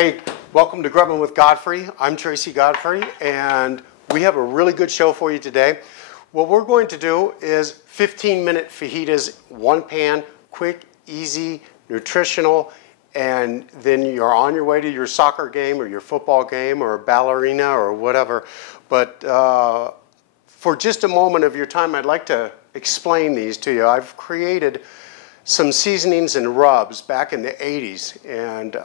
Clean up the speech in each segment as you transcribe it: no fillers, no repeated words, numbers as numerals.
Hey, welcome to Grubbin' with Godfrey. I'm Tracy Godfrey, and we have a really good show for you today. What we're going to do is 15-minute fajitas, one pan, quick, easy, nutritional, and then you're on your way to your soccer game or your football game or ballerina or whatever. But for just a moment of your time, I'd like to explain these to you. I've created some seasonings and rubs back in the 80s, and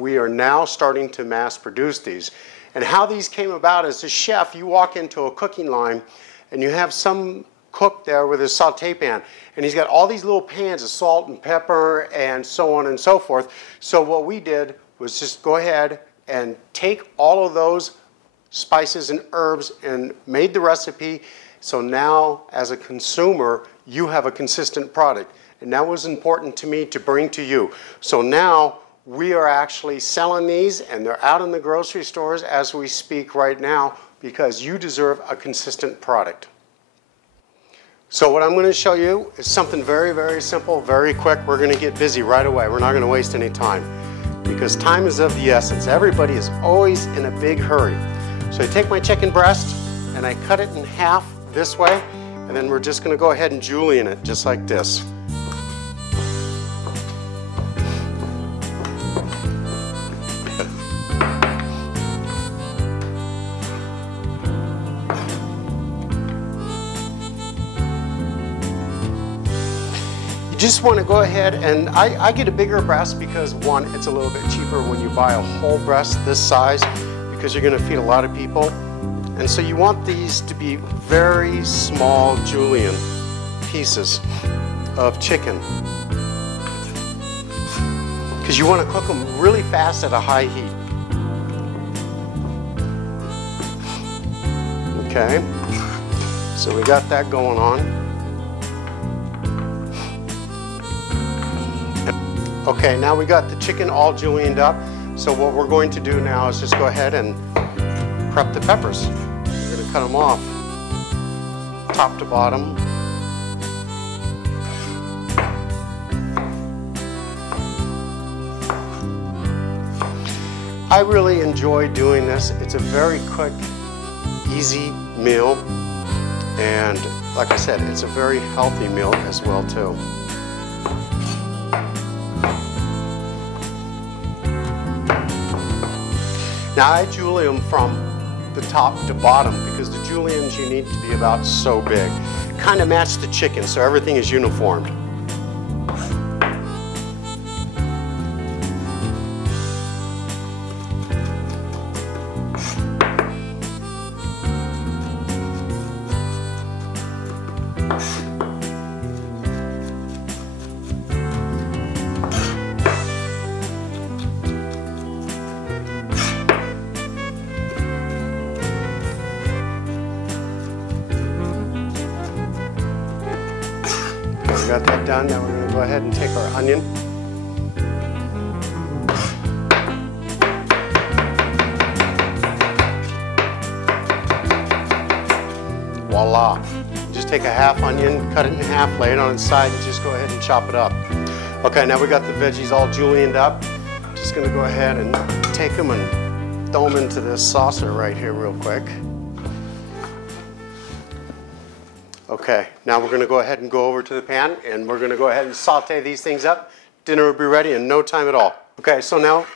we are now starting to mass produce these. And how these came about, as a chef, you walk into a cooking line and you have some cook there with his saute pan, and he's got all these little pans of salt and pepper and so on and so forth. So what we did was just go ahead and take all of those spices and herbs and made the recipe. So now, as a consumer, you have a consistent product. And that was important to me to bring to you. So now we are actually selling these, and they're out in the grocery stores as we speak right now, because you deserve a consistent product. So what I'm going to show you is something very, very simple, very quick. We're going to get busy right away. We're not going to waste any time, because time is of the essence. Everybody is always in a big hurry. So I take my chicken breast and I cut it in half this way, and then we're just going to go ahead and julienne it just like this. You just want to go ahead, and I get a bigger breast because, one, it's a little bit cheaper when you buy a whole breast this size, because you're going to feed a lot of people. And so you want these to be very small julienne pieces of chicken, because you want to cook them really fast at a high heat. Okay, so we got that going on. Okay, now we got the chicken all julienned up. So what we're going to do now is just go ahead and prep the peppers. We're going to cut them off top to bottom. I really enjoy doing this. It's a very quick, easy meal, and like I said, it's a very healthy meal as well too. Now I julienne from the top to bottom, because the juliennes you need to be about so big. Kind of match the chicken so everything is uniformed. We got that done. Now we're going to go ahead and take our onion. Voila. Just take a half onion, cut it in half, lay it on its side, and just go ahead and chop it up. Okay, now we got the veggies all julienned up. Just going to go ahead and take them and throw them into this saucer right here real quick. Okay, now we're going to go ahead and go over to the pan, and we're going to go ahead and saute these things up. Dinner will be ready in no time at all. Okay, so now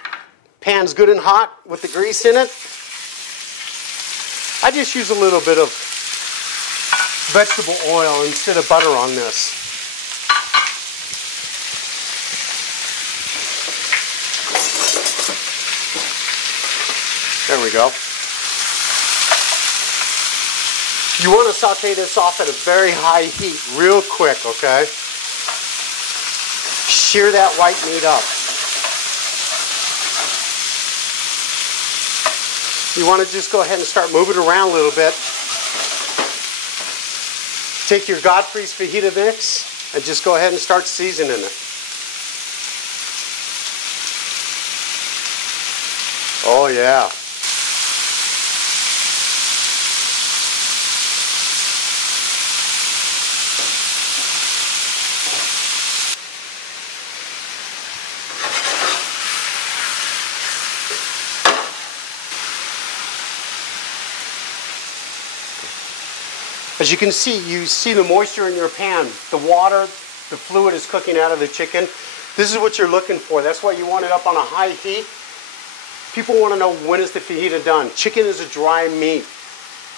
pan's good and hot with the grease in it. I just use a little bit of vegetable oil instead of butter on this. There we go. You want to saute this off at a very high heat real quick, okay? Sear that white meat up. You want to just go ahead and start moving around a little bit. Take your Godfrey's fajita mix and just go ahead and start seasoning it. Oh yeah. As you see the moisture in your pan. The water, the fluid is cooking out of the chicken. This is what you're looking for. That's why you want it up on a high heat. People want to know, when is the fajita done? Chicken is a dry meat.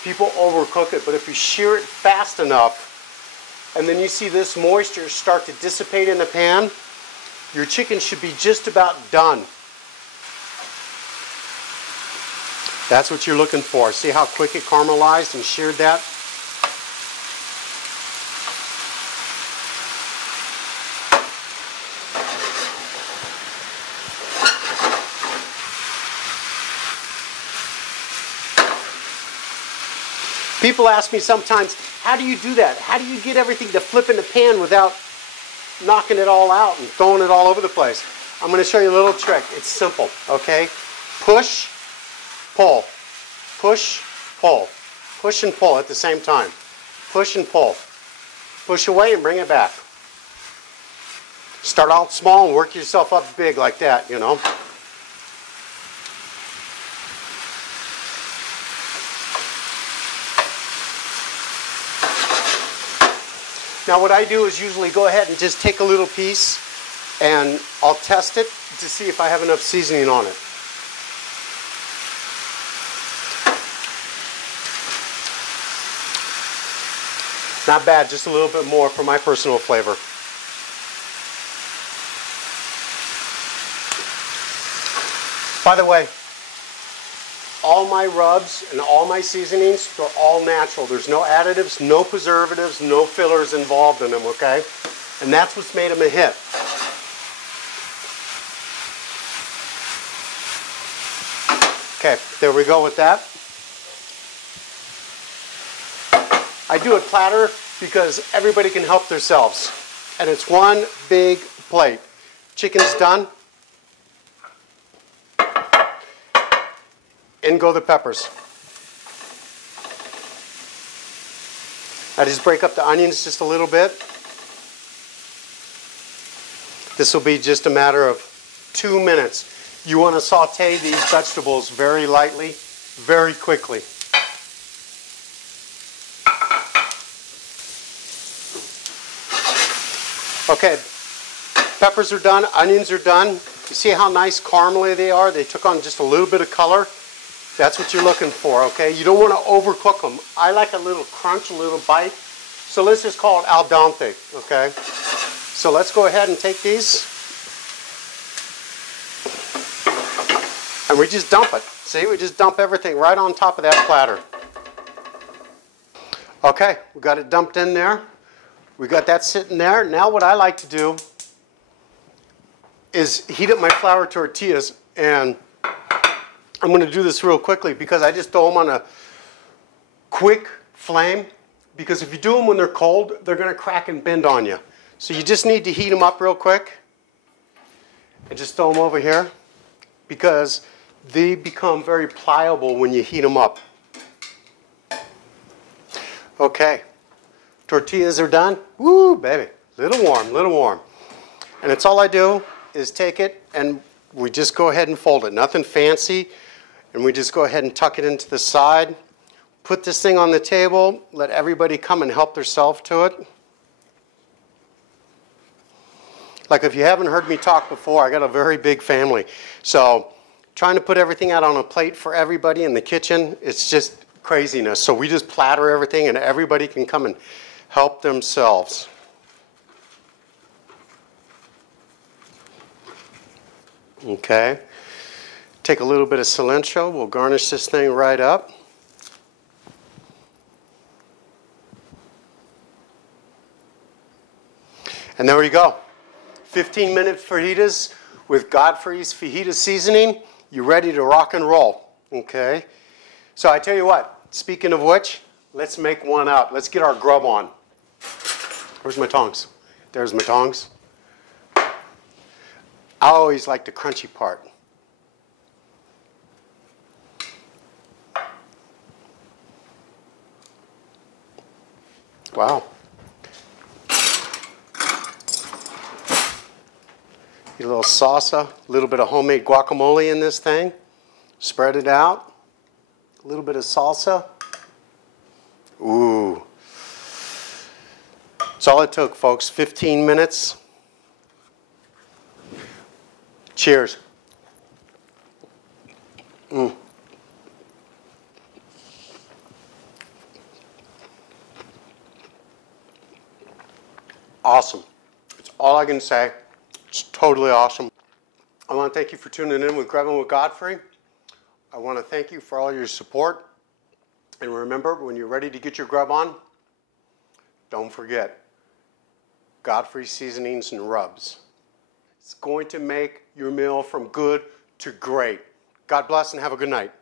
People overcook it, but if you shear it fast enough, and then you see this moisture start to dissipate in the pan, your chicken should be just about done. That's what you're looking for. See how quick it caramelized and sheared that? People ask me sometimes, how do you do that? How do you get everything to flip in the pan without knocking it all out and throwing it all over the place? I'm going to show you a little trick. It's simple, okay? Push, pull, push, pull, push and pull at the same time. Push and pull. Push away and bring it back. Start out small and work yourself up big like that, you know. Now what I do is usually go ahead and just take a little piece and I'll test it to see if I have enough seasoning on it. Not bad, just a little bit more for my personal flavor. By the way, all my rubs and all my seasonings are all natural. There's no additives, no preservatives, no fillers involved in them, okay? And that's what's made them a hit. Okay, there we go with that. I do a platter because everybody can help themselves. And it's one big plate. Chicken's done. In go the peppers. I just break up the onions just a little bit. This will be just a matter of 2 minutes. You want to saute these vegetables very lightly, very quickly. Okay, peppers are done, onions are done. You see how nice caramely they are? They took on just a little bit of color. That's what you're looking for, okay? You don't want to overcook them. I like a little crunch, a little bite. So let's just call it al dente, okay? So let's go ahead and take these. And we just dump it. See, we just dump everything right on top of that platter. Okay, we got it dumped in there. We got that sitting there. Now what I like to do is heat up my flour tortillas, and I'm going to do this real quickly because I just throw them on a quick flame, because if you do them when they're cold, they're going to crack and bend on you. So you just need to heat them up real quick and just throw them over here, because they become very pliable when you heat them up. Okay, tortillas are done. Woo, baby, little warm, little warm. And it's all I do is take it and we just go ahead and fold it. Nothing fancy. And we just go ahead and tuck it into the side. Put this thing on the table. Let everybody come and help themselves to it. Like, if you haven't heard me talk before, I got a very big family. So trying to put everything out on a plate for everybody in the kitchen, it's just craziness. So we just platter everything and everybody can come and help themselves. Okay. Take a little bit of cilantro. We'll garnish this thing right up. And there we go. 15-minute fajitas with Godfrey's fajita seasoning. You're ready to rock and roll. Okay. So I tell you what, speaking of which, let's make one up. Let's get our grub on. Where's my tongs? There's my tongs. I always like the crunchy part. Wow. Get a little salsa, a little bit of homemade guacamole in this thing. Spread it out. A little bit of salsa. Ooh. That's all it took, folks. 15 minutes. Cheers. Awesome. That's all I can say. It's totally awesome. I want to thank you for tuning in with Grubbing with Godfrey. I want to thank you for all your support. And remember, when you're ready to get your grub on, don't forget Godfrey seasonings and rubs. It's going to make your meal from good to great. God bless and have a good night.